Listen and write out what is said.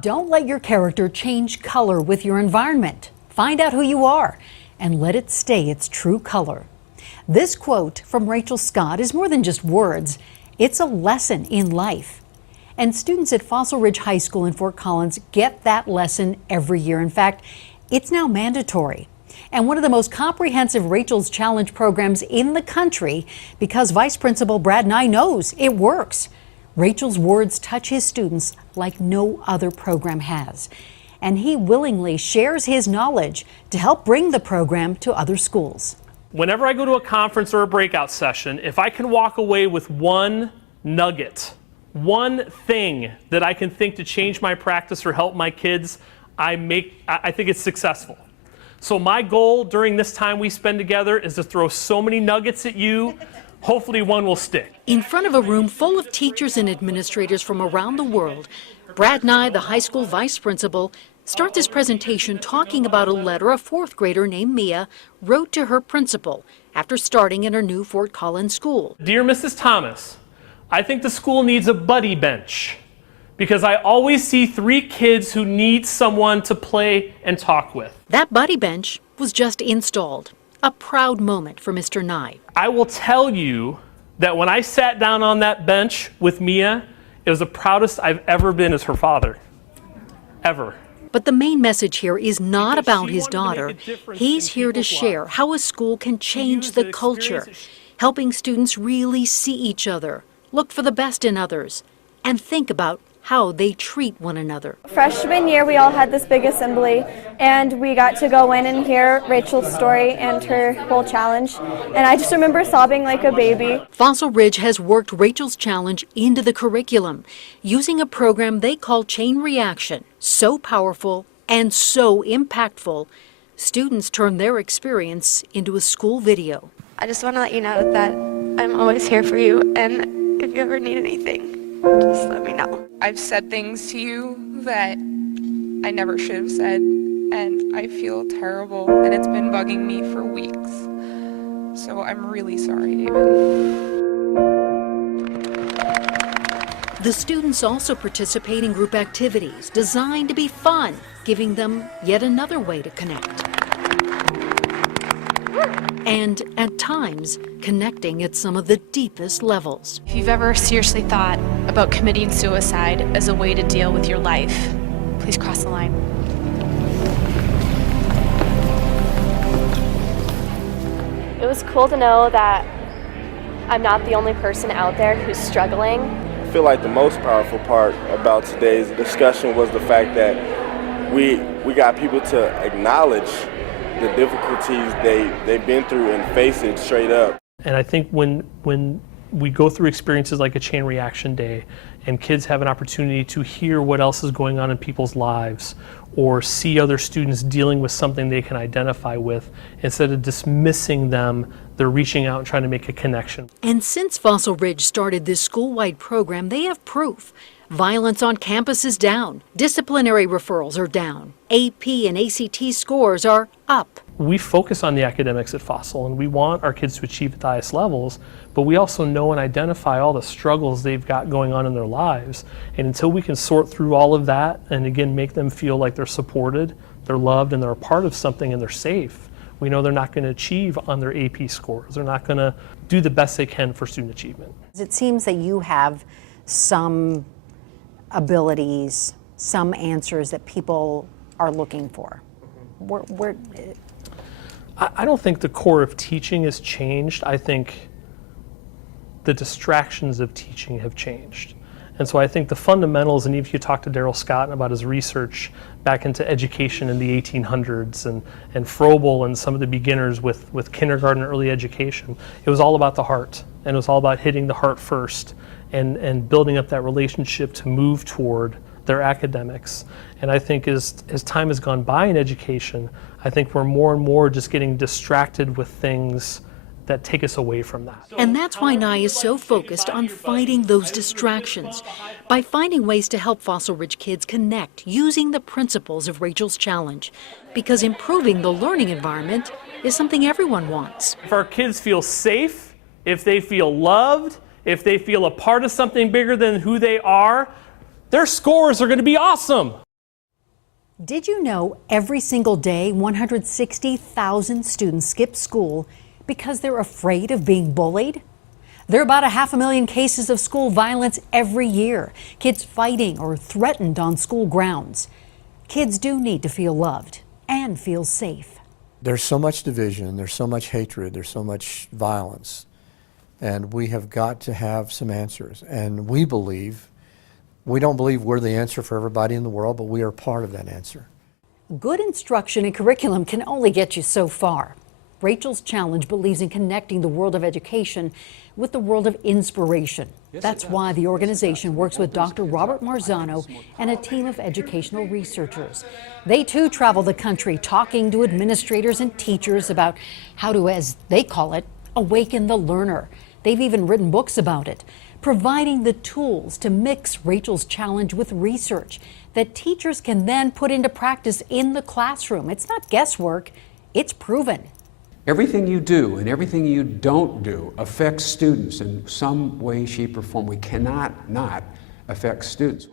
Don't let your character change color with your environment. Find out who you are and let it stay its true color. This quote from Rachel Scott is more than just words. It's a lesson in life. And students at Fossil Ridge High School in Fort Collins get that lesson every year. In fact, it's now mandatory. And one of the most comprehensive Rachel's Challenge programs in the country, because Vice Principal Brad Nye knows it works. Rachel's words touch his students like no other program has. And he willingly shares his knowledge to help bring the program to other schools. Whenever I go to a conference or a breakout session, if I can walk away with one nugget, one thing that I can think to change my practice or help my kids, I think it's successful. So my goal during this time we spend together is to throw so many nuggets at you, hopefully one will stick. In front of a room full of teachers and administrators from around the world, Brad Nye, the high school vice principal, starts his presentation talking about a letter a fourth grader named Mia wrote to her principal after starting in her new Fort Collins school. Dear Mrs. Thomas, I think the school needs a buddy bench because I always see 3 kids who need someone to play and talk with. That buddy bench was just installed. A proud moment for Mr. Nye. I will tell you that when I sat down on that bench with Mia, it was the proudest I've ever been as her father. Ever. But the main message here is not about his daughter. He's here to share how a school can change the culture, helping students really see each other, look for the best in others, and think about how they treat one another. Freshman year, we all had this big assembly, and we got to go in and hear Rachel's story and her whole challenge, and I just remember sobbing like a baby. Fossil Ridge has worked Rachel's Challenge into the curriculum, using a program they call Chain Reaction. So powerful and so impactful, students turn their experience into a school video. I just want to let you know that I'm always here for you, and if you ever need anything, just let me know. I've said things to you that I never should have said, and I feel terrible, and it's been bugging me for weeks. So I'm really sorry, David. The students also participate in group activities designed to be fun, giving them yet another way to connect. And at times, connecting at some of the deepest levels. If you've ever seriously thought about committing suicide as a way to deal with your life, please cross the line. It was cool to know that I'm not the only person out there who's struggling. I feel like the most powerful part about today's discussion was the fact that we got people to acknowledge the difficulties they've been through and face it straight up. And I think when we go through experiences like a Chain Reaction Day and kids have an opportunity to hear what else is going on in people's lives or see other students dealing with something they can identify with, instead of dismissing them, they're reaching out and trying to make a connection. And since Fossil Ridge started this school-wide program, they have proof. Violence on campus is down. Disciplinary referrals are down. AP and ACT scores are up. We focus on the academics at Fossil, and we want our kids to achieve at the highest levels, but we also know and identify all the struggles they've got going on in their lives. And until we can sort through all of that and again make them feel like they're supported, they're loved, and they're a part of something and they're safe, we know they're not going to achieve on their AP scores. They're not going to do the best they can for student achievement. It seems that you have some abilities, some answers that people are looking for. I don't think the core of teaching has changed. I think the distractions of teaching have changed. And so I think the fundamentals, and if you talk to Daryl Scott about his research back into education in the 1800s and Froebel and some of the beginners with kindergarten and early education, it was all about the heart, and it was all about hitting the heart first and building up that relationship to move toward their academics. And I think as time has gone by in education, I think we're more and more just getting distracted with things that take us away from that. And that's why Nye is so focused on fighting those distractions by finding ways to help Fossil Ridge kids connect using the principles of Rachel's Challenge, because improving the learning environment is something everyone wants. If our kids feel safe, if they feel loved, if they feel a part of something bigger than who they are, their scores are going to be awesome. Did you know every single day 160,000 students skip school because they're afraid of being bullied? There are about 500,000 cases of school violence every year, kids fighting or threatened on school grounds. Kids do need to feel loved and feel safe. There's so much division, there's so much hatred, there's so much violence, and we have got to have some answers. And we don't believe we're the answer for everybody in the world, but we are part of that answer. Good instruction and curriculum can only get you so far. Rachel's Challenge believes in connecting the world of education with the world of inspiration. That's why the organization works with Dr. Robert Marzano and a team of educational researchers. They too travel the country talking to administrators and teachers about how to, as they call it, awaken the learner. They've even written books about it, providing the tools to mix Rachel's Challenge with research that teachers can then put into practice in the classroom. It's not guesswork, it's proven. Everything you do and everything you don't do affects students in some way, shape, or form. We cannot not affect students.